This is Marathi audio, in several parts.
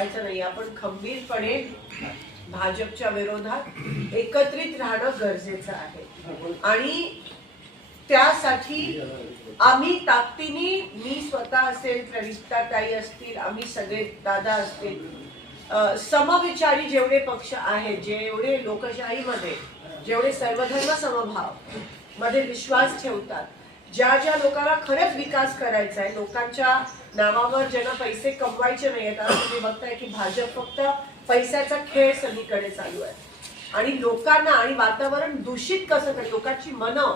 बोलायचं नाही. आपण खंबीरपणे भाजपच्या विरोधात एकत्रित राहणं गरजेचं आहे आणि त्यासाठी आम्ही ताकदीने, मी स्वतः असेल, प्रणिताताई असतील, आम्ही सगळे दादा असतील, समविचारी जेवढे पक्ष आहेत, जेवढे लोकशाहीमध्ये, जेवढे सर्वधर्म समभाव मध्ये विश्वास ठेवतात, ज्या ज्या लोकांना खरंच विकास करायचा आहे, लोकांच्या नावावर ज्यांना पैसे कमवायचे नाही आहेत. आता तुम्ही बघताय की भाजप फक्त पैशाचा खेळ सगळीकडे चालू आहे आणि लोकांना आणि वातावरण दूषित कसं करायचं, लोकांची मनं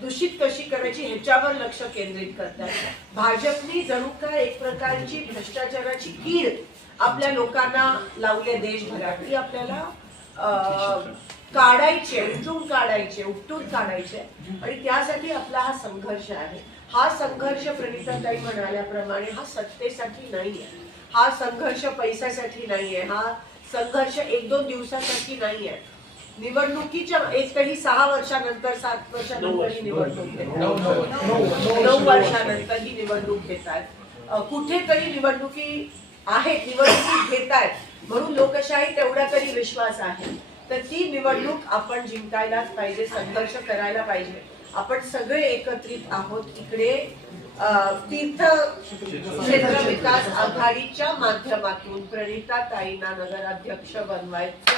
दूषित कशी करायची ह्याच्यावर लक्ष केंद्रित करतात. भाजपने जणू काय एक प्रकारची भ्रष्टाचाराची कीड आपल्या लोकांना लावले देशभरात, ती आपल्याला काढायचे, उपटून काढायचे आणि त्यासाठी आपला हा संघर्ष आहे. हा संघर्ष प्रणिताताई म्हणाल्याप्रमाणे हा सत्तेसाठी नाहीये, हा संघर्ष पैशासाठी नाहीये, हा संघर्ष 1-2 दिवसासाठी नाहीये. निवडणुकीच्या एकही 6 वर्षानंतर, 7 वर्षानंतर ही निवडणूक, 9 वर्षानंतर ही निवडणूक घेत आहेत. कुठेतरी निवडणुकी आहेत, निवडणुकी घेत आहेत म्हणून लोकशाही तेवढा तरी विश्वास आहे. तर ती निवडणूक आपण जिंकायलाच पाहिजे, संघर्ष करायला पाहिजे. आपण सगळे एकत्रित आहोत इकडे तीर्थ क्षेत्र विकास आघाडीच्या माध्यमातून प्रणिताताईंना नगराध्यक्ष बनवायचं.